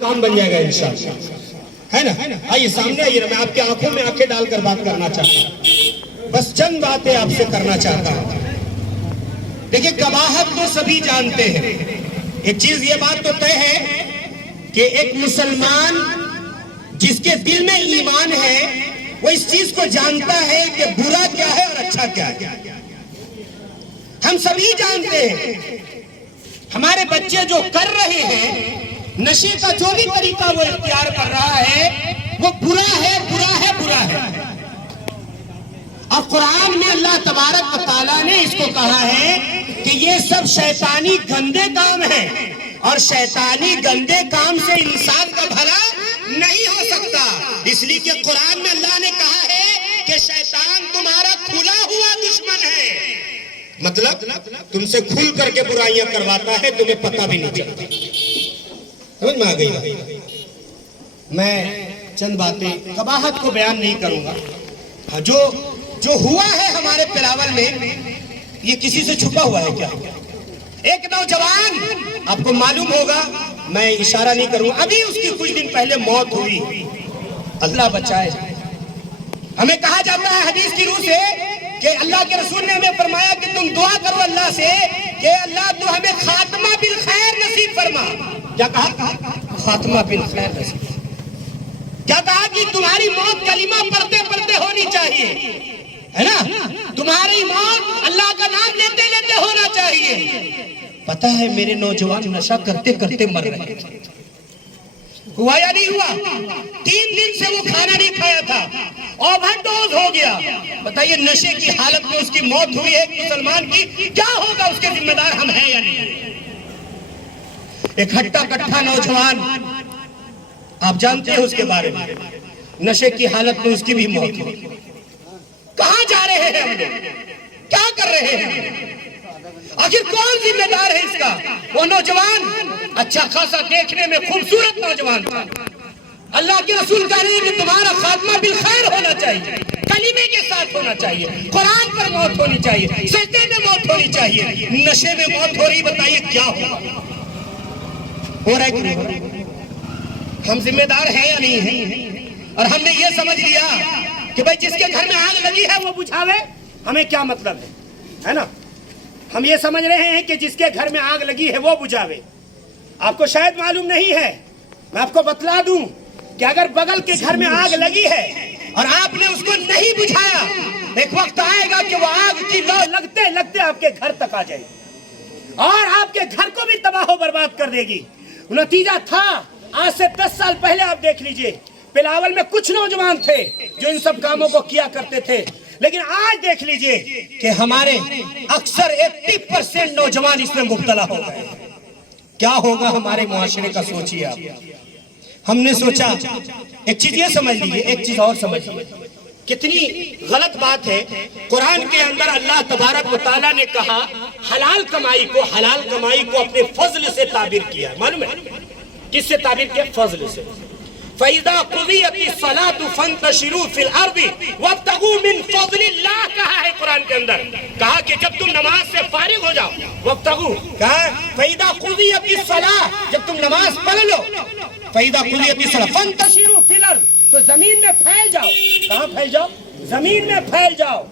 کام بن جائے گا انشاءاللہ، ہے نا؟ آئیے سامنے آئیے، میں آپ کے آنکھوں میں آنکھیں ڈال کر بات کرنا چاہتا ہوں، بس چند باتیں آپ سے کرنا چاہتا ہوں۔ دیکھیں قباحت تو سبھی جانتے ہیں، ایک چیز یہ بات تو طے ہے کہ ایک مسلمان جس کے دل میں ایمان ہے وہ اس چیز کو جانتا ہے کہ برا کیا ہے اور اچھا کیا ہے۔ ہم سبھی جانتے ہیں، ہمارے بچے جو کر رہے ہیں، نشے کا جو بھی طریقہ وہ اختیار کر رہا ہے وہ برا ہے، برا ہے، برا ہے۔ اور قرآن میں اللہ تبارک و تعالیٰ نے اس کو کہا ہے کہ یہ سب شیطانی گندے کام ہیں، اور شیطانی گندے کام سے انسان کا بھلا نہیں ہو سکتا، اس لیے کہ قرآن میں اللہ نے کہا ہے کہ شیطان تمہارا کھلا ہوا دشمن ہے، مطلب تم سے کھل کر کے برائیاں کرواتا ہے، تمہیں پتہ بھی نہیں چلتا۔ سمجھ میں آ گئی؟ میں چند باتیں قباحت کو بیان نہیں کروں گا، جو ہوا ہے ہمارے پلاول میں یہ کسی سے چھپا ہوا ہے کیا؟ ایک نوجوان، آپ کو معلوم ہوگا، میں اشارہ نہیں کروں، ابھی اس کی کچھ دن پہلے موت ہوئی، اللہ بچائے۔ ہمیں کہا جاتا ہے حدیث کی روح سے کہ اللہ کے رسول نے ہمیں فرمایا کہ تم دعا کرو اللہ سے کہ اللہ تو ہمیں خاتمہ بالخیر نصیب فرما۔ کیا کہا؟ خاتمہ بالخیر نصیب۔ کیا کہا کہ تمہاری موت کلمہ پڑھتے پڑھتے ہونی چاہیے، ہے نا؟ تمہاری موت اللہ کا نام لیتے لیتے ہونا چاہیے۔ پتہ ہے میرے نوجوان نشہ کرتے کرتے مر رہے ہیں، ہوا یا نہیں ہوا؟ 3 دن سے وہ کھانا نہیں کھایا تھا، اوور ڈوز ہو گیا۔ بتائیے نشے کی حالت میں اس کی موت ہوئی ہے ایک مسلمان کی، کیا ہوگا؟ اس کے ذمہ دار ہم ہیں یا نہیں؟ ایک ہٹا کٹھا نوجوان، آپ جانتے ہیں اس کے بارے میں، نشے کی حالت میں اس کی بھی موت ہوئی۔ کہاں جا رہے ہیں ہم لوگ؟ کیا کر رہے ہیں؟ آخر کون ذمہ دار ہے اس کا؟ وہ نوجوان اچھا خاصا دیکھنے میں خوبصورت نوجوان تھا، اللہ کے رسول کہہ رہے ہیں کہ تمہارا خاتمہ بالخیر ہونا چاہیے، کلمے کے ساتھ ہونا چاہیے، قرآن پر موت ہونی چاہیے، سجدے میں موت ہونی چاہیے، نشے میں موت ہو رہی، بتائیے کیا ہوگا؟ ہو رہا ہے کہ نہیں ہو رہا؟ ہم ذمہ دار ہیں یا نہیں ہیں؟ اور ہم نے یہ سمجھ لیا کہ بھائی جس کے گھر میں آگ لگی ہے وہ بجھاوے، ہمیں کیا مطلب ہے نا؟ ہم یہ سمجھ رہے ہیں کہ جس کے گھر میں آگ لگی ہے وہ بجھاوے۔ آپ کو شاید معلوم نہیں ہے، میں آپ کو بتلا دوں کہ اگر بغل کے گھر میں آگ لگی ہے اور آپ نے اس کو نہیں بجھایا، ایک وقت آئے گا کہ وہ آگ کی لو لگتے لگتے آپ کے گھر تک آ جائے اور آپ کے گھر کو بھی تباہ و برباد کر دے گی۔ نتیجہ تھا آج سے 10 سال پہلے آپ دیکھ لیجئے، پلاول میں کچھ نوجوان تھے جو ان سب کاموں کو کیا کرتے تھے، لیکن آج دیکھ لیجئے کہ ہمارے اکثر 80% نوجوان اس میں مبتلا ہو گئے۔ کیا ہوگا ہمارے معاشرے کا؟ سوچیے آپ۔ ہم نے سوچا ایک چیز یہ سمجھ لیجئے، ایک چیز اور سمجھ لیجئے، کتنی غلط بات ہے۔ قرآن کے اندر اللہ تبارک و تعالیٰ نے کہا حلال کمائی کو اپنے فضل سے تعبیر کیا، معلوم ہے کس سے تعبیر کیا؟ فضل سے۔ فَإِذَا قُضِيَتِ الصَّلَاةُ فَانْتَشِرُوا فِي الْأَرْضِ وَابْتَغُوا مِنْ فَضْلِ اللَّهِ کہا ہے قرآن کے اندر، کہا کہ جب تم نماز سے فارغ ہو جاؤ، وَابْتَغُوا کہا فَإِذَا قُضِيَتِ الصَّلَاةُ جب تم نماز پڑھ لو، فَإِذَا قُضِيَتِ الصَّلَاةُ فَانْتَشِرُوا فِي الْأَرْضِ تو زمین میں پھیل جاؤ۔ کہاں پھیل جاؤ؟ زمین میں پھیل جاؤ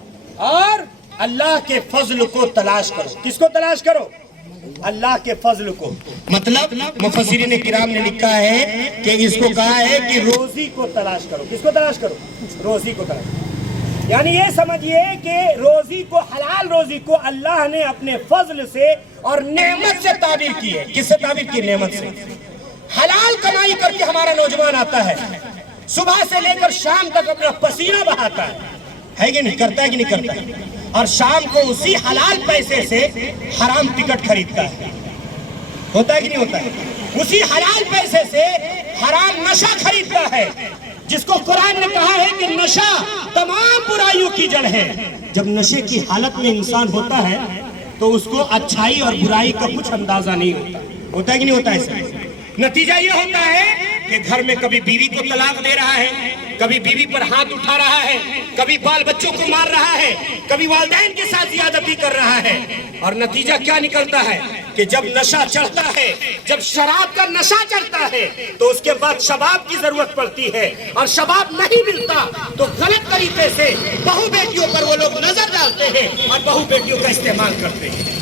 اور اللہ کے فضل کو تلاش کرو۔ کس کو تلاش کرو؟ اللہ کے فضل کو۔ مطلب مفسرین کرام نے لکھا ہے کہ اس کو کہا ہے کہ روزی کو تلاش کرو۔ کس کو تلاش کرو؟ روزی کو تلاش کرو۔ یعنی یہ سمجھئے کہ روزی کو، حلال روزی کو اللہ نے اپنے فضل سے اور نعمت سے تعبیر کی ہے۔ کس سے تعبیر کی؟ نعمت سے۔ حلال کمائی کر کے ہمارا نوجوان آتا ہے، صبح سے لے کر شام تک اپنا پسینہ بہاتا ہے کہ نہیں؟ کرتا ہے کہ نہیں کرتا؟ اور شام کو اسی حلال پیسے سے حرام ٹکٹ خریدتا ہے، ہوتا ہے کہ نہیں ہوتا ہے؟ اسی حلال پیسے سے حرام نشہ خریدتا ہے، جس کو قرآن نے کہا ہے کہ نشہ تمام برائیوں کی جڑ ہے۔ جب نشے کی حالت میں انسان ہوتا ہے تو اس کو اچھائی اور برائی کا کچھ اندازہ نہیں ہوتا، ہوتا ہے کہ نہیں ہوتا ہے؟ نتیجہ یہ ہوتا ہے کہ گھر میں کبھی بیوی کو طلاق دے رہا ہے، کبھی بیوی پر ہاتھ اٹھا رہا ہے، کبھی بال بچوں کو مار رہا ہے، کبھی والدین کے ساتھ زیادتی کر رہا ہے، اور نتیجہ کیا نکلتا ہے کہ جب نشہ چڑھتا ہے، جب شراب کا نشہ چڑھتا ہے تو اس کے بعد شباب کی ضرورت پڑتی ہے، اور شباب نہیں ملتا تو غلط طریقے سے بہو بیٹیوں پر وہ لوگ نظر ڈالتے ہیں اور بہو بیٹیوں کا استعمال کرتے ہیں۔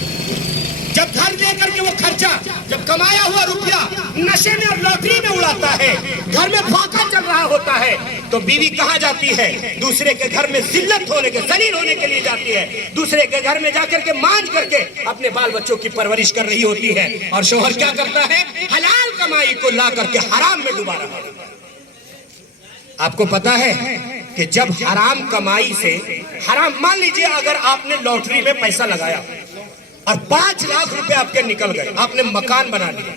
جب گھر لے کر کے وہ خرچہ، جب کمایا ہوا روپیہ نشے میں اور لاٹری میں اڑاتا ہے، گھر میں فاقہ چل رہا ہوتا ہے، تو بیوی کہاں جاتی ہے؟ دوسرے کے گھر میں ذلت ہونے کے، ذلیل ہونے کے لیے جاتی ہے، دوسرے کے گھر میں جا کر کے مانج کر کے اپنے بال بچوں کی پرورش کر رہی ہوتی ہے، اور شوہر کیا کرتا ہے؟ حلال کمائی کو لا کر کے حرام میں ڈبا رہا ہے۔ آپ کو پتا ہے کہ جب حرام کمائی سے حرام، مان لیجئے اگر آپ نے لاٹری میں پیسہ لگایا اور 5 لاکھ روپے آپ کے نکل گئے، آپ نے مکان بنا لیا،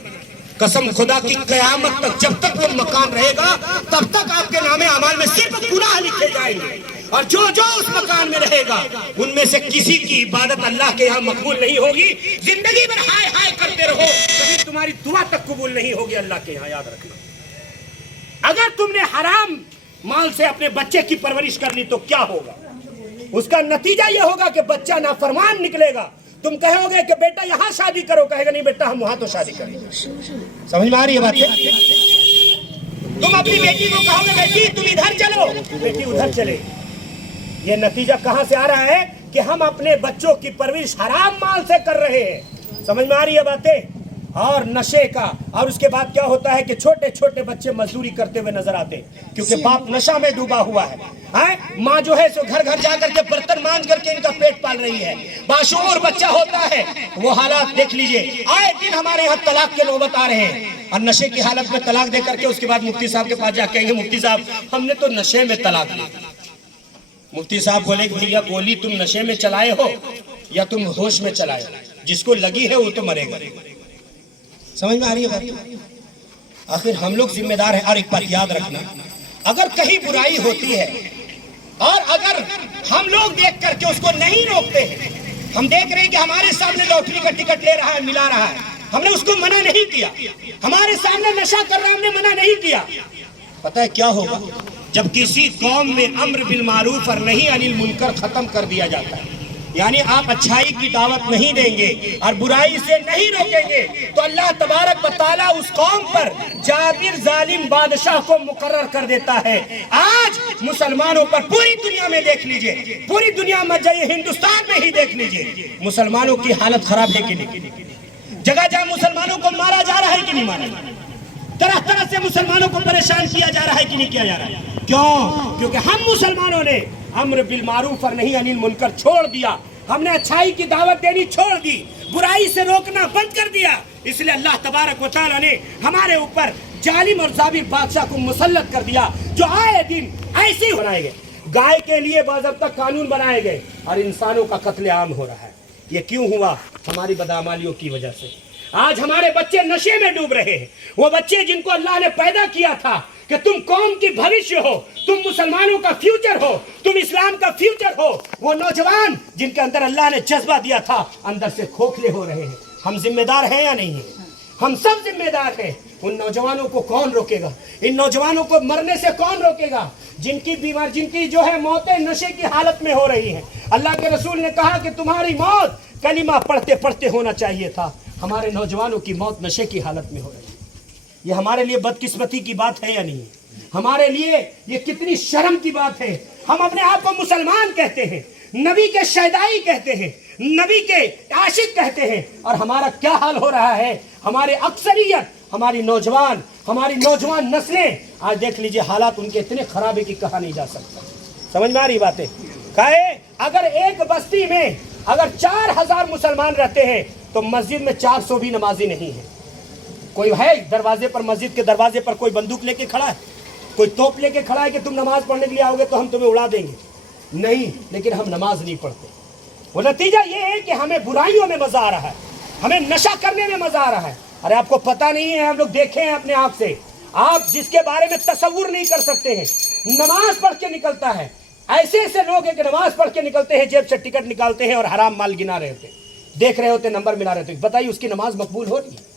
قسم خدا کی قیامت تک جب تک وہ مکان رہے گا تب تک آپ کے نام اعمال میں صرف گناہ لکھے جائیں گے، اور جو اس مکان میں رہے گا ان میں سے کسی کی عبادت اللہ کے یہاں مقبول نہیں ہوگی۔ زندگی بھر ہائے ہائے کرتے رہو، کبھی تمہاری دعا تک قبول نہیں ہوگی اللہ کے یہاں، یاد رکھنا۔ اگر تم نے حرام مال سے اپنے بچے کی پرورش کر لی تو کیا ہوگا؟ اس کا نتیجہ یہ ہوگا کہ بچہ نافرمان نکلے گا۔ تم کہو گے کہ بیٹا یہاں شادی کرو، کہے گا نہیں بیٹا ہم وہاں تو شادی کریں گے۔ سمجھ میں آ رہی ہے بات؟ تم اپنی بیٹی کو کہو گے بیٹی تم ادھر چلو، بیٹی ادھر چلے۔ یہ نتیجہ کہاں سے آ رہا ہے کہ ہم اپنے بچوں کی پرورش حرام مال سے کر رہے ہیں۔ سمجھ میں آ رہی ہے باتیں؟ اور نشے کا، اور اس کے بعد کیا ہوتا ہے کہ چھوٹے چھوٹے بچے مزدوری کرتے ہوئے نظر آتے ہیں کیونکہ باپ نشہ میں ڈوبا ہوا ہے۔ ماں جو ہے سو گھر گھر جا کر کے برتن مانج کر کے ان کا پیٹ پال رہی ہے، باشعور بچہ ہوتا ہے۔ وہ حالات دیکھ لیجئے، آئے دن ہمارے یہاں طلاق کے نوبت آ رہے ہیں، اور نشے کی حالت میں طلاق دے کر کے اس کے بعد مفتی صاحب کے پاس جا کے کہیں گے مفتی صاحب ہم نے تو نشے میں طلاق لی۔ مفتی صاحب بولے کہ بھیا گولی تم نشے میں چلائے ہو یا تم ہوش میں چلائے ہو، جس کو لگی ہے وہ تو مرے گا۔ سمجھ میں آ رہی ہے بات؟ آخر ہم لوگ ذمہ دار ہیں۔ اور ایک بات یاد رکھنا، اگر کہیں برائی ہوتی ہے اور اگر ہم لوگ دیکھ کر کے اس کو نہیں روکتے ہیں، ہم دیکھ رہے ہیں کہ ہمارے سامنے لاٹری کا ٹکٹ لے رہا ہے، ملا رہا ہے، ہم نے اس کو منع نہیں کیا، ہمارے سامنے نشہ کر رہا ہے ہم نے منع نہیں کیا، پتہ ہے کیا ہوگا؟ جب کسی قوم میں امر بالمعروف اور نہی عن المنکر ختم کر دیا جاتا ہے، یعنی آپ اچھائی کی دعوت نہیں دیں گے اور برائی سے نہیں روکیں گے، تو اللہ تبارک و تعالیٰ اس قوم پر جابر ظالم بادشاہ کو مقرر کر دیتا ہے۔ آج مسلمانوں پر پوری دنیا میں دیکھ لیجئے، پوری دنیا میں جائیے، ہندوستان میں ہی دیکھ لیجئے، مسلمانوں کی حالت خراب ہے کہ نہیں؟ جگہ جگہ مسلمانوں کو مارا جا رہا ہے کہ نہیں مارا جا رہا ہے؟ طرح طرح سے مسلمانوں کو پریشان کیا جا رہا ہے کہ نہیں کیا جا رہا ہے؟ کیوں؟ کیونکہ ہم مسلمانوں نے امر بالمعروف اور نہی عن المنکر چھوڑ دیا، ہم نے اچھائی کی دعوت دینی چھوڑ دی، برائی سے روکنا بند کر دیا۔ اس لیے اللہ تبارک و تعالیٰ نے ہمارے اوپر ظالم اور جابر بادشاہ کو مسلط کر دیا، جو آئے دن ایسے بنائے گئے، گائے کے لیے باضابطہ قانون بنائے گئے اور انسانوں کا قتل عام ہو رہا ہے۔ یہ کیوں ہوا؟ ہماری بدعمالیوں کی وجہ سے۔ آج ہمارے بچے نشے میں ڈوب رہے ہیں، وہ بچے جن کو اللہ نے پیدا کیا تھا کہ تم قوم کی بھوشیہ ہو، تم مسلمانوں کا فیوچر ہو، تم اسلام کا فیوچر ہو، وہ نوجوان جن کے اندر اللہ نے جذبہ دیا تھا اندر سے کھوکھلے ہو رہے ہیں۔ ہم ذمہ دار ہیں یا نہیں ہیں؟ ہم سب ذمہ دار ہیں۔ ان نوجوانوں کو کون روکے گا؟ ان نوجوانوں کو مرنے سے کون روکے گا جن کی بیمار، جن کی جو ہے موتیں نشے کی حالت میں ہو رہی ہیں؟ اللہ کے رسول نے کہا کہ تمہاری موت کلمہ پڑھتے پڑھتے ہونا چاہیے تھا، ہمارے نوجوانوں کی موت نشے کی حالت میں ہو رہی ہے۔ یہ ہمارے لیے بدقسمتی کی بات ہے یا نہیں ہے؟ ہمارے لیے یہ کتنی شرم کی بات ہے۔ ہم اپنے آپ کو مسلمان کہتے ہیں، نبی کے شیدائی کہتے ہیں، نبی کے عاشق کہتے ہیں، اور ہمارا کیا حال ہو رہا ہے؟ ہمارے اکثریت، ہماری نوجوان نسلیں آج دیکھ لیجئے حالات ان کے اتنے خراب ہے کہ کہا نہیں جا سکتا۔ سمجھ میں آ رہی باتیں؟ کہے اگر ایک بستی میں اگر 4000 مسلمان رہتے ہیں تو مسجد میں 400 بھی نمازی نہیں ہیں۔ کوئی ہے دروازے پر، مسجد کے دروازے پر کوئی بندوق لے کے کھڑا ہے، کوئی توپ لے کے کھڑا ہے کہ تم نماز پڑھنے کے لیے آؤ گے تو ہم تمہیں اڑا دیں گے؟ نہیں، لیکن ہم نماز نہیں پڑھتے۔ وہ نتیجہ یہ ہے کہ ہمیں برائیوں میں مزہ آ رہا ہے، ہمیں نشہ کرنے میں مزہ آ رہا ہے۔ ارے آپ کو پتہ نہیں ہے، ہم لوگ دیکھے ہیں اپنے آپ سے، آپ جس کے بارے میں تصور نہیں کر سکتے ہیں، نماز پڑھ کے نکلتا ہے۔ ایسے ایسے لوگ ہیں کہ نماز پڑھ کے نکلتے ہیں، جیب سے ٹکٹ نکالتے ہیں اور حرام مال گنا رہے ہوتے، دیکھ رہے ہوتے، نمبر ملا رہے ہوتے۔ بتائیے اس کی نماز مقبول ہو رہی ہے؟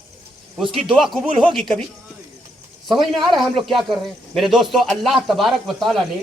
اس کی دعا قبول ہوگی کبھی؟ سمجھ میں آ رہا ہے ہم لوگ کیا کر رہے ہیں؟ میرے دوستو، اللہ تبارک و تعالیٰ نے